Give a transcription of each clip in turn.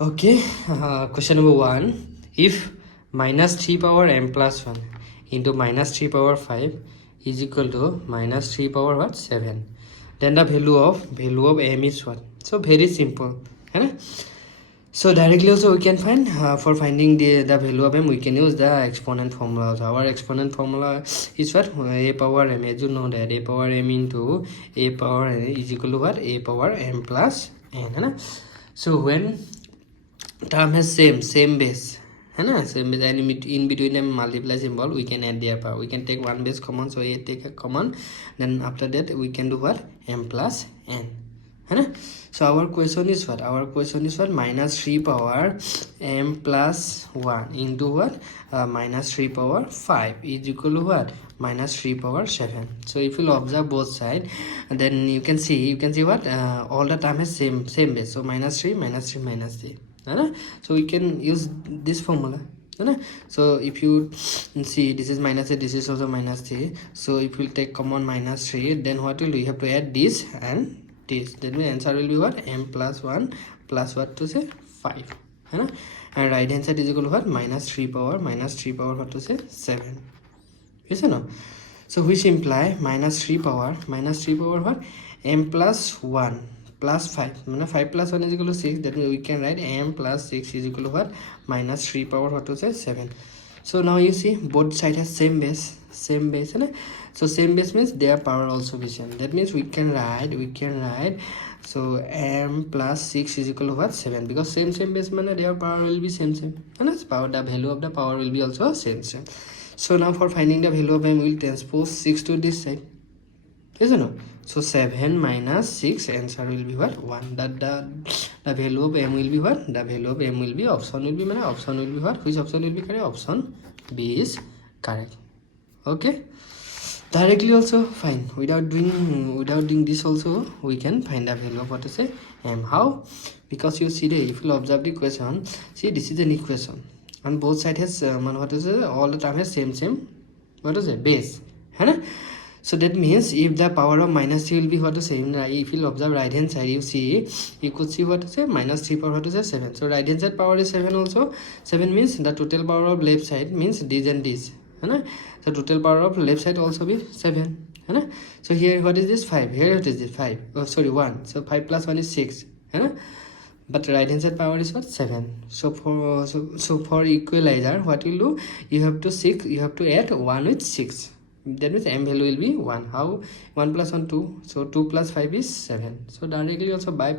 Okay, question number 1. If minus 3 power m plus 1 into minus 3 power 5 is equal to minus 3 power what? 7, then the value of m is what? So very simple. Right? So directly also we can find, for finding the value of m, we can use the exponent formula. So our exponent formula is what? A power m. As you know that a power m into a power n is equal to what? A power m plus n. Right? So when term has same base, है ना, same base, and in between them multiply symbol, we can add their power. We can take one base common, so a take a common, then after that we can do what? M plus n, है ना. So our question is what? Our question is what? Minus 3 power m plus 1 into what? Minus 3 power 5 is equal to what? Minus 3 power 7. So if you observe both sides, then you can see what? All the term has same base. So minus 3 minus 3 minus 3. So we can use this formula. So if you see, this is minus 3, this is also minus 3. So if we take common minus 3, then what will do? You have to add this and this. Then the answer will be what? M plus 1 plus what to say? 5. And right hand side is equal to what? Minus 3 power what to say? 7. Yes or no? So which imply minus 3 power what? M plus 1 plus 5. 5 plus 1 is equal to 6. That means we can write m plus 6 is equal to what? Minus 3 power what to say? 7. So now you see both sides has same base. So same base means their power also be same. That means we can write so m plus 6 is equal to what? 7, because same base means their power will be same. And the value of the power will be also same. So now for finding the value of m, we will transpose 6 to this side. Yes or no? So 7 minus 6, answer will be what? 1. That the value of m will be what? The value of m will be, option will be what? Which option will be correct? Option B is correct. Okay. Directly also fine. Without doing this also, we can find the value of what to say? M. How? Because you see if you observe the question, see this is an equation. On both sides has what to say? All the time has same what to say? Base. So that means if the power of minus 3 will be what to say? If you observe right hand side, you could see what to say? Minus 3 power what to say? 7. So right hand side power is 7 also. 7 means the total power of left side means this and this. So total power of left side also be 7. So here what is this? 5. Here what is this? 5. Oh sorry, 1. So 5 plus 1 is 6. But right hand side power is what? 7. So for equalizer, what you do? You have to add 1 with 6. That means m value will be 1. How? 1 plus 1 2. So 2 plus 5 is 7. So directly also by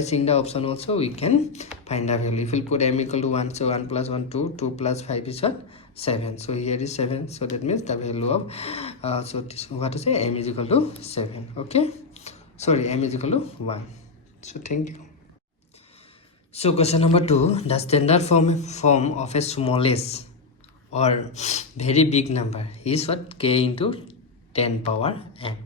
seeing the option also we can find the value. If we put m equal to 1, so 1 plus 1 2, 2 plus 5 is what? 7. So here is 7. So that means the value of m is equal to 7. Okay. Sorry, m is equal to 1. So thank you. So question number 2, the standard form of a smallest or very big number is what? K into 10 power m.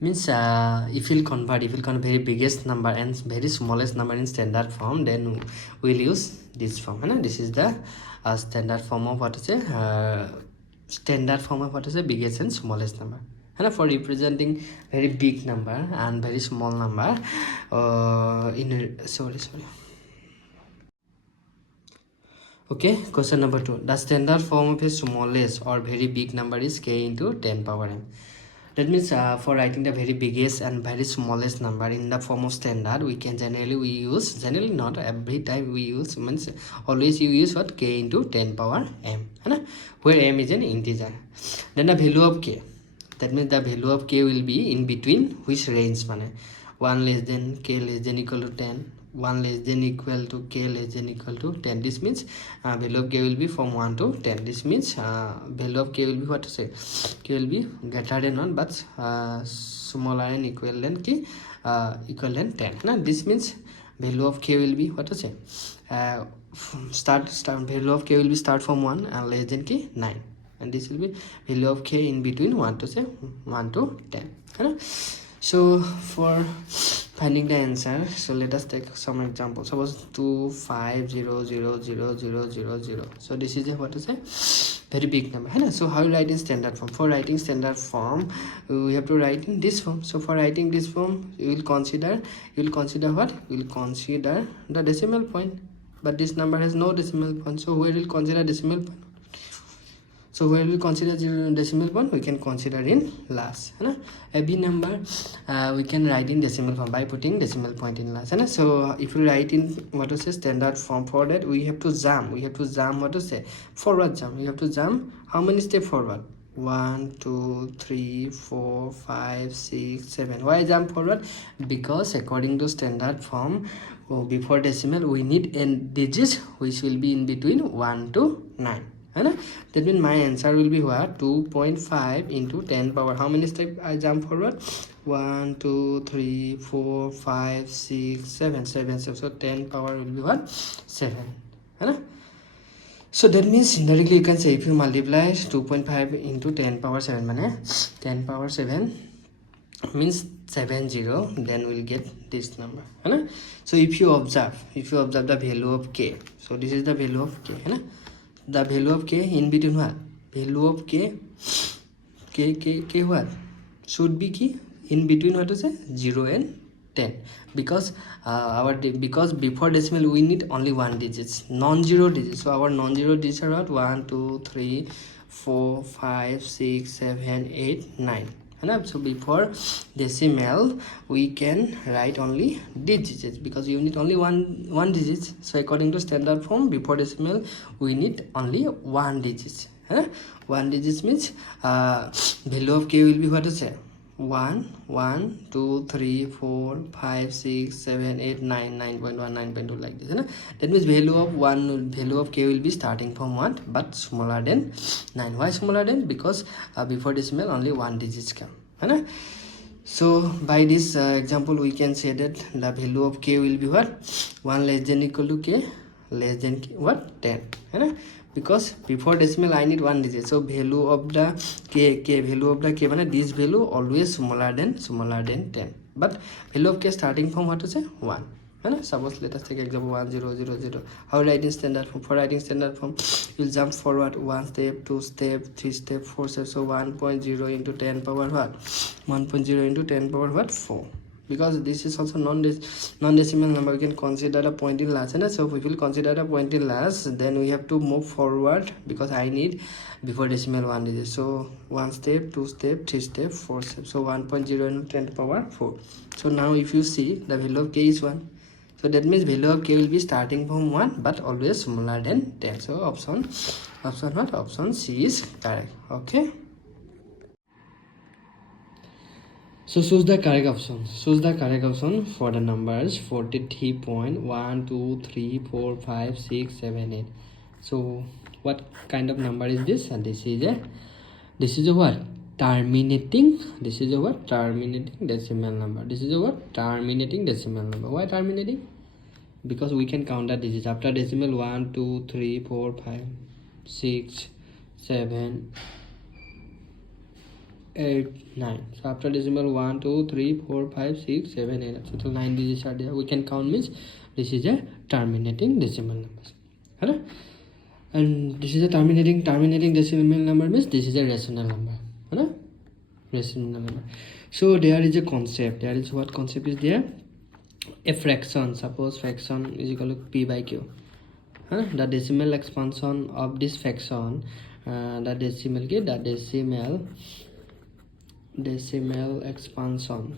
Means if we'll convert very biggest number and very smallest number in standard form, then we'll use this form. This is the standard form of what to say? Biggest and smallest number. For representing very big number and very small number, Okay, question number 2. The standard form of a smallest or very big number is k into 10 power m. That means for writing the very biggest and very smallest number in the form of standard, we can generally not every time we use, means always you use what? K into 10 power m, where m is an integer. Then the value of k, that means the value of k will be in between which range? 1 less than k less than equal to 10, 1 less than equal to k less than equal to 10. This means value of k will be from 1 to 10. This means value of k will be what to say? K will be greater than 1 but smaller and equal than 10. This means value of k will be what to say? Start value of k will be start from 1 and less than k 9. And this will be value of k in between 1 to 10. So for finding the answer, so let us take some example. Suppose 2 5 0 0 0 0 0 0. So this is what to say? very big number, है ना. So how you write in standard form? For writing standard form, we have to write in this form. So for writing this form, you will consider what? You will consider the decimal point, but this number has no decimal point. So where will consider decimal point? So where we consider decimal point, we can consider in last, है ना. Every number we can write in decimal form by putting decimal point in last, है ना. So if we write in what to say standard form, for that we have to jump what to say forward jump. We have to jump how many steps forward? 1 2 3 4 5 6 7. Why jump forward? Because according to standard form, before decimal we need n digits which will be in between 1 to 9. That means my answer will be what? 2.5 into 10 power. How many steps I jump forward? 1 2 3 4 5 6 7 steps. So 10 power will be what? 7. So that means indirectly you can say if you multiply 2.5 into 10 power 7, 10 power 7 means 70, then we'll get this number. So if you observe the value of k, so this is the value of k. The value of k in between what? Value of k what? Should be key in between what to say 0 and 10, because because before decimal we need only one digits, non-zero digits. So our non-zero digits are what? 1 2 3 4 5 6 7 8 9. So before decimal we can write only digits because you need only one digit. So according to standard form, before decimal we need only one digit. One digit means value of k will be what to say 1 1 2 3 4 5 6 7 8 9 9.1 9.2 like this. That means value of k will be starting from 1 but smaller than 9. Why smaller than? Because before decimal only one digits come. So by this example we can say that the value of k will be what? 1 less than equal to k less than what? 10. Because before decimal I need one digit. So value of the value of the k this value always smaller than 10. But value of k starting from what to say 1. Suppose let us take example 1 0 0 0. How writing standard form? For writing standard form, you'll jump forward 1 step, 2 step, 3 step, 4 step. So 1.0 into 10 power what? 1.0 into 10 power what? 4. Because this is also non-decimal number, we can consider a point in last. So if we will consider a point in last, then we have to move forward because I need before decimal one digit. So 1 step, 2 step, 3 step, 4 step. So 1.0 into 10 power 4. So now if you see the value of k is 1. So that means value of k will be starting from 1 but always smaller than 10. So option what? Option C is correct. Okay. So choose the correct option. Choose the correct option for the numbers 43.1 2 3 4 5 6 7 8. So what kind of number is this? And this is a what? Terminating. This is a what? Terminating decimal number. This is a what? Terminating decimal number. Why terminating? Because we can count the digits after decimal 1 2 3 4 5 6 7 8 9. So after decimal 1 2 3 4 5 6 7 8, so till 9 digits are there, we can count, means this is a terminating decimal numbers. And this is a terminating decimal number, means this is a rational number. Rational number. So there is a concept. There is what concept is there? A fraction. Suppose fraction is equal to p by q. The decimal expansion of this fraction, the decimal expansion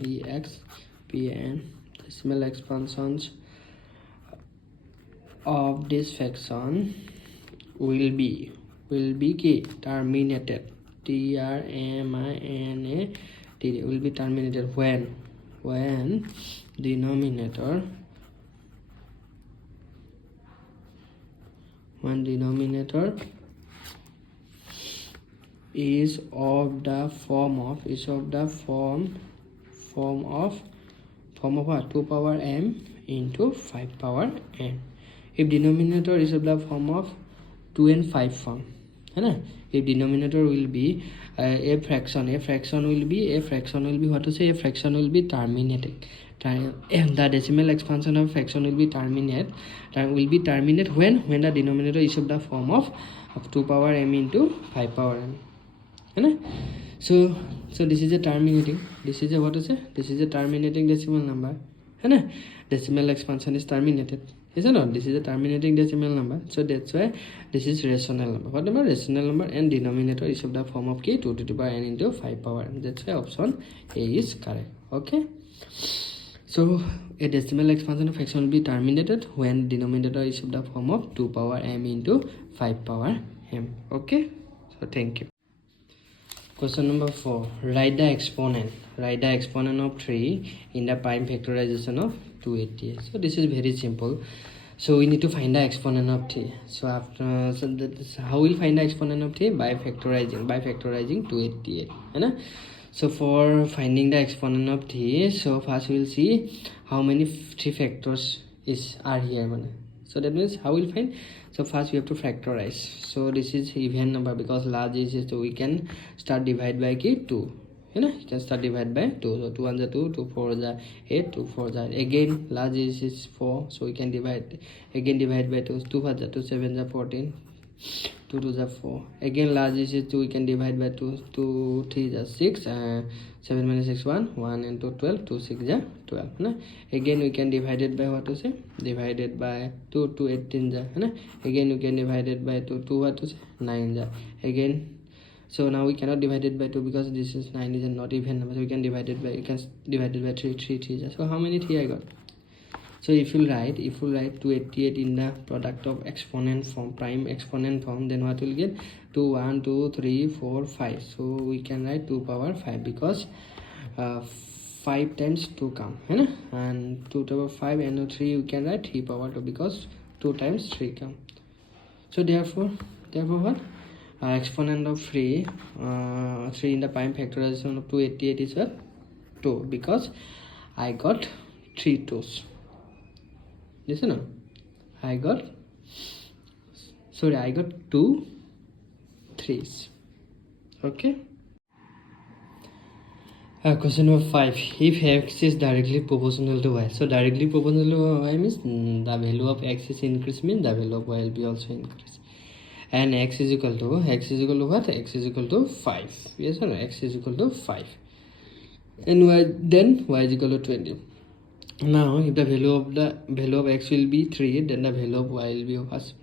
expn, decimal expansions of this fraction will be terminated. terminated will be terminated when denominator is of the form of what? 2 power m into 5 power n. If denominator is of the form of 2 and 5 form, if denominator will be a fraction will be what to say, a fraction will be terminating. The decimal expansion of fraction will be terminate when the denominator is of the form of 2 power m into 5 power m. So this is a terminating, this is a what to say, this is a terminating decimal number. Decimal expansion is terminated, is it not? This is a terminating decimal number, so that's why this is rational number. Whatever rational number and denominator is of the form of 2 to the power n into 5 power n. That's why option A is correct. Okay, so a decimal expansion of fraction will be terminated when denominator is of the form of 2 power m into 5 power m. Okay, so thank you. Question number 4. Write the exponent of 3 in the prime factorization of 288. So this is very simple. So we need to find the exponent of 3. So after how we'll find the exponent of 3? By factorizing 288. So for finding the exponent of 3, so first we'll see how many 3 factors are here. So that means how we'll find. So first we have to factorize. So this is even number because large is, so we can start divide by 2. You can start divide by 2. So 2 1 2, 2 4 8, 2 4 again large is 4. So we can divide by 2. 2 5 2 7 14. 2 2 4. Again large is 2. We can divide by 2. 2 3 6. 7 minus 6 1 and 2 12. 2 6 12. Again we can divide it by what to say? Divided by 2 2 18. Again you can divide it by 2 2 what to say? 9. Again. So now we cannot divide it by 2 because this is 9 is not even number. So we can divide it by 3. So how many 3 I got? So if you write 288 in the product of exponent form, prime exponent form, then what will get? 2 1 2 3 4 5. So we can write 2 power 5 because 5 times 2 come, and 2 power 5 and 3 we can write 3 power 2 because 2 times 3 come. So therefore what? Exponent of 3 in the prime factorization of 288 is what? 2, because I got 3 2's. Listen, I got 2 3's. Okay. Question number 5. If x is directly proportional to y, so directly proportional to y means the value of x is increased, means the value of y will be also increased. And x is equal to what? X is equal to 5. Yes or no? X is equal to 5. And y is equal to 20. Now if the value of x will be 3, then the value of y will be what?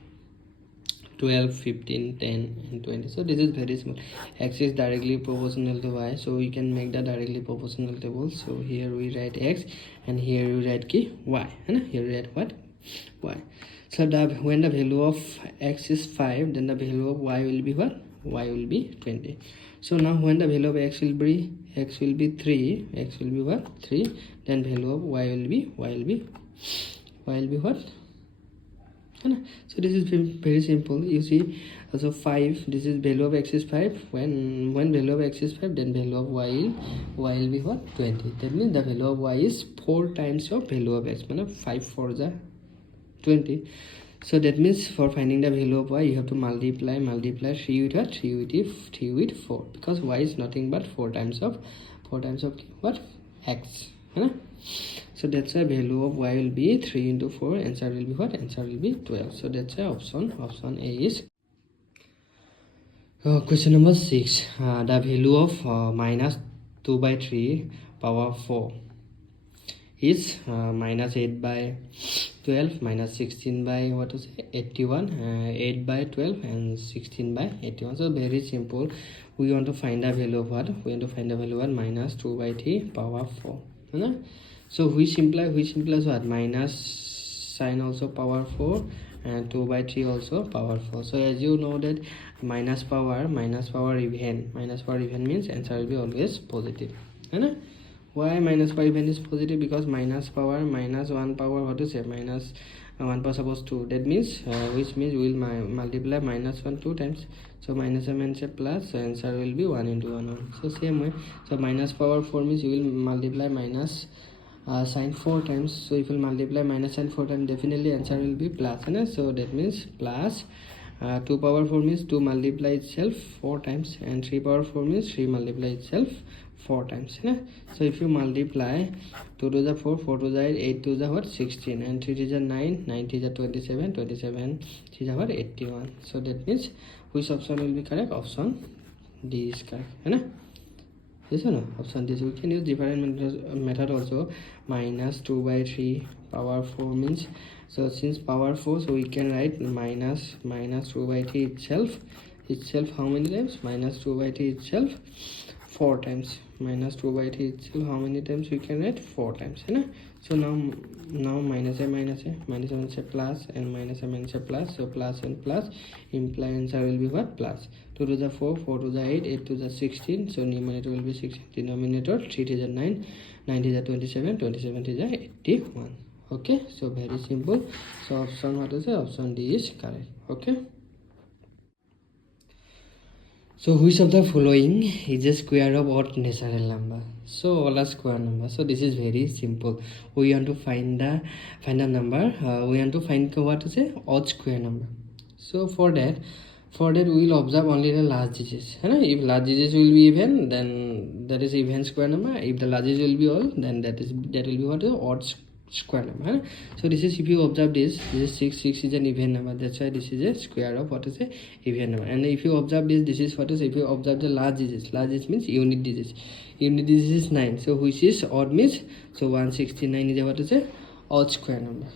12, 15, 10 and 20. So this is very small. X is directly proportional to y, so we can make the directly proportional table. So here we write x and here we write y. Here we write what? Y. So when the value of x is 5, then the value of y will be what? Y will be 20. So now when the value of x will be 3, x will be what? 3. Then value of y will be what? So this is very simple. You see, so 5. This is value of x is 5. When value of x is 5, then value of y will be what? 20. That means the value of y is 4 times of value of x. 5 4 is 20. So that means for finding the value of y, you have to multiply 3 with what? 3 with 4, because y is nothing but 4 times of what? X. So that's why value of y will be 3 into 4. Answer will be what? Answer will be 12. So that's why option A is. Question number 6. The value of minus 2 by 3 power 4 is minus 8 by 12, minus 16 by what to say 81, 8 by 12 and 16 by 81. So very simple. We want to find the value of what? We want to find the value of minus 2 by 3 power 4. So which implies what? Minus sign also power 4 and 2 by 3 also power 4. So as you know that minus power even means answer will be always positive. Why minus power even is positive? Because minus power minus 1 power, what to say, minus 1 power suppose 2. That means which means we will multiply minus 1 2 times. So minus and minus plus, so answer will be 1 into 1. So same way, so minus power 4 means you will multiply minus sign 4 times. So if you multiply minus sign 4 times, definitely answer will be plus. So that means plus 2 power 4 means 2 multiply itself 4 times, and 3 power 4 means 3 multiply itself 4 times. So if you multiply 2 to the 4, 4 to the 8, 8 to the what 16, and 3 to the 9, 9 to the 27, 27 to the what 81. So that means which option will be correct? Option D is correct. Yes or no? Option D. We can use different method also. Minus 2 by 3 power 4 means, so since power 4, so we can write minus 2 by 3 itself how many times? Minus 2 by 3 itself 4 times. Minus 2 by 3 itself how many times we can write? 4 times. So now minus a plus, and minus a plus, so plus and plus imply answer will be what? Plus. 2 to the 4, 4 to the 8, 8 to the 16, so numerator will be 16, denominator 3 to the 9, 9 to the 27, 27 to the 81. Okay, so very simple. So option what is it? Option D is correct. Okay, so which of the following is a square of odd natural number? So all are square number. So this is very simple. We want to find the number. We want to find what is a odd square number. So for that we will observe only the large digits. If large digits will be even, then that is even square number. If the large digits will be all, then that will be what is odd square number. So this is, if you observe this is 6 is an even number, that's why this is a square of what is a even number. And if you observe this is what is, if you observe the large digits means unit digits is 9, so which is odd means, so 169 is a what is a odd square number.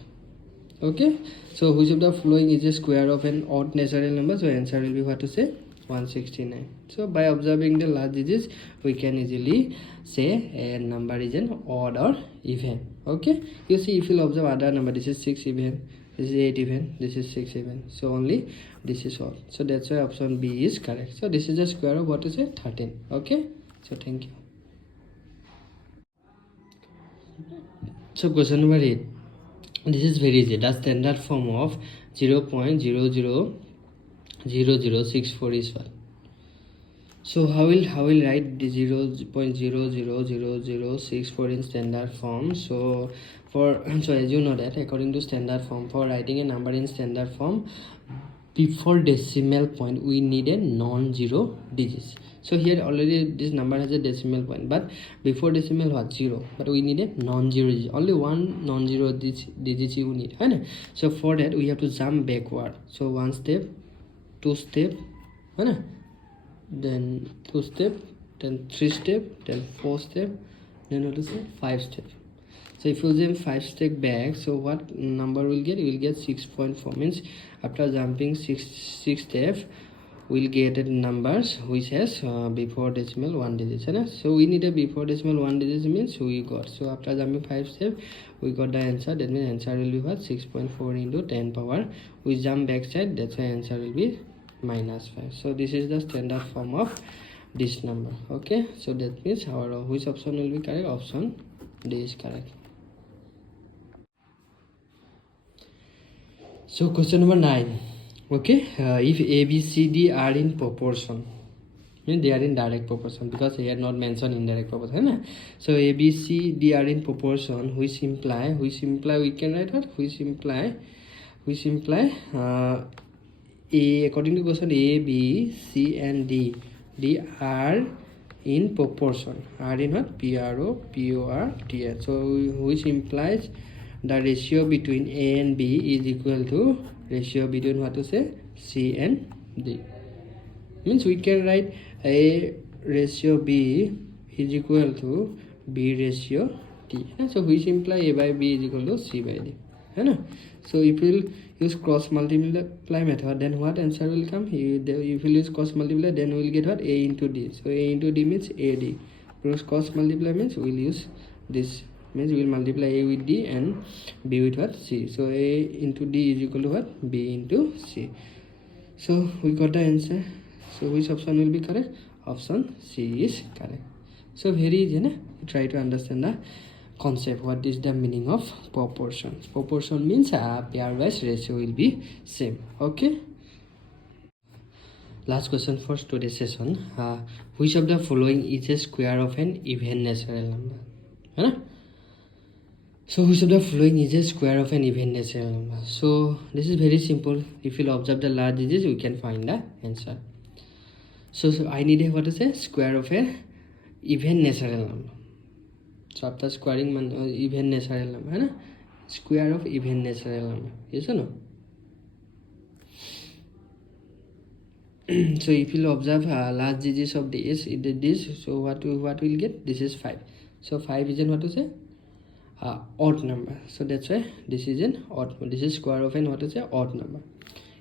Okay, so which of the following is a square of an odd natural number? So answer will be what to say? 169. So by observing the large digits, we can easily say a number is an odd or even. Okay, you see, if you observe other number, this is 6 even, this is 8 even, this is 6 even, so only this is odd. So that's why option B is correct. So this is the square of what is it? 13. Okay, so thank you. So question number 8. This is very easy. The standard form of 0.000064 is what? So how will write the 0.000064 in standard form? So as you know that according to standard form, for writing a number in standard form, before decimal point we need a non-zero digits. So here already this number has a decimal point, but before decimal what? 0, but we need a non-zero digit. Only one non-zero digit you need. So for that we have to jump backward. So 1 step, 2 step, then 2 step, then 3 step, then 4 step, then what to say? 5 step. So if you jump 5 step back, so what number will get? You will get 6.4. Means after jumping 6 steps, we'll get a numbers which has before decimal 1 digit. So we need a before decimal 1 digit means we got. So after jumping 5 steps, we got the answer. That means answer will be what? 6.4 into 10 power. We jump back side, that's why answer will be -5. So this is the standard form of this number. Okay, so that means our which option will be correct? Option D is correct. So question number 9. Okay, if A, B, C, D are in proportion, means they are in direct proportion, because they are not mentioned indirect proportion. So A, B, C, D are in proportion, which imply we can write what? Which imply A, according to question, A, B, C and D are in proportion. Are in what? PROPORTN. So which implies the ratio between A and B is equal to ratio between what to say? C and D. Means we can write A ratio B is equal to B ratio D. So which imply A by B is equal to C by D. So if you will use cross multiply method, then what answer will come? If you will use cross multiply, then we will get what? A into D. So A into D means AD. Cross multiply means we will use this. Means we will multiply A with D and B with what? C. So A into D is equal to what? B into C. So we got the answer. So which option will be correct? Option C is correct. So very easy, try to understand the concept. What is the meaning of proportion? Proportion means pairwise ratio will be same. Okay. Last question for today's session. Which of the following is a square of an even natural number? So which of the following is a square of an even natural number? So this is very simple. If you observe the large digits, we can find the answer. So I need a what to say square of a even natural number. So after squaring even natural number, है ना? Square of even natural number. Yes or no? So if you observe large digits of this, so what we'll get? This is 5. So 5 is an what to say odd number. So that's why this is an odd. This is square of an what to say odd number.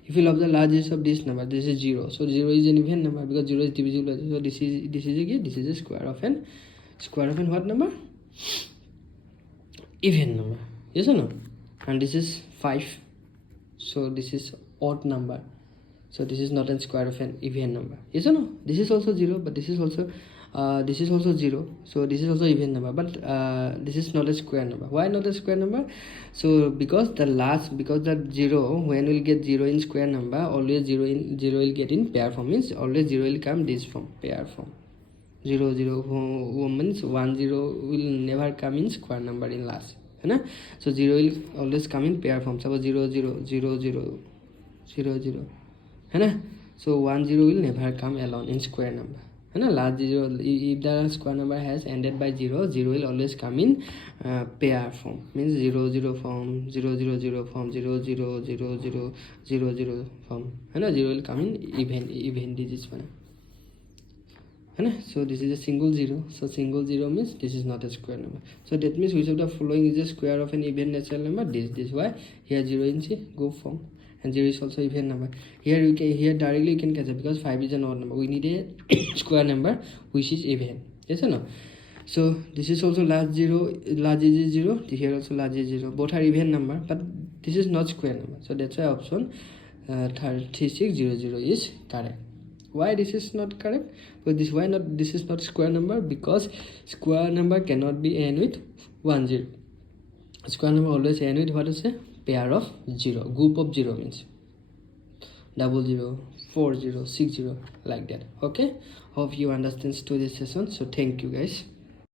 If you observe the large digits of this number, this is 0. So 0 is an even number because 0 is divisible. So this is a square of an what number? Even number. Yes or no? And this is 5. So this is odd number. So this is not a square of an even number. Yes or no? This is also 0, but this is also 0. So this is also even number, but this is not a square number. Why not a square number? So because the 0, when we'll get 0 in square number, always 0 will get in pair form, means always 0 will come this form, pair form. 0 means 1 0 will never come in square number in last, है so 0 will always come in pair form. Suppose 0 0 0 0 0 0, है so 1 0 will never come alone in square number, है large 0. If the square number has ended by 0, 0 will always come in pair form, means 0 0 form, 0 0 0 form, 0 0 0 0 0 0 form, है 0 will come in even digits one. So this is a single 0. So single 0 means this is not a square number. So that means which of the following is a square of an even natural number? This why here 0 in C go form, and 0 is also even number. Here you can directly you can catch it because 5 is an odd number. We need a square number which is even. Yes or no? So this is also large 0, large is 0. Here also large is 0. Both are even number, but this is not square number. So that's why option 3600 is correct. Why this is not correct? But this is not square number, because square number cannot be end with 1 0. Square number always end with what is a pair of 0. Group of 0 means 00 0 4 0 6 0 like that. Okay, hope you understand today's session. So thank you guys.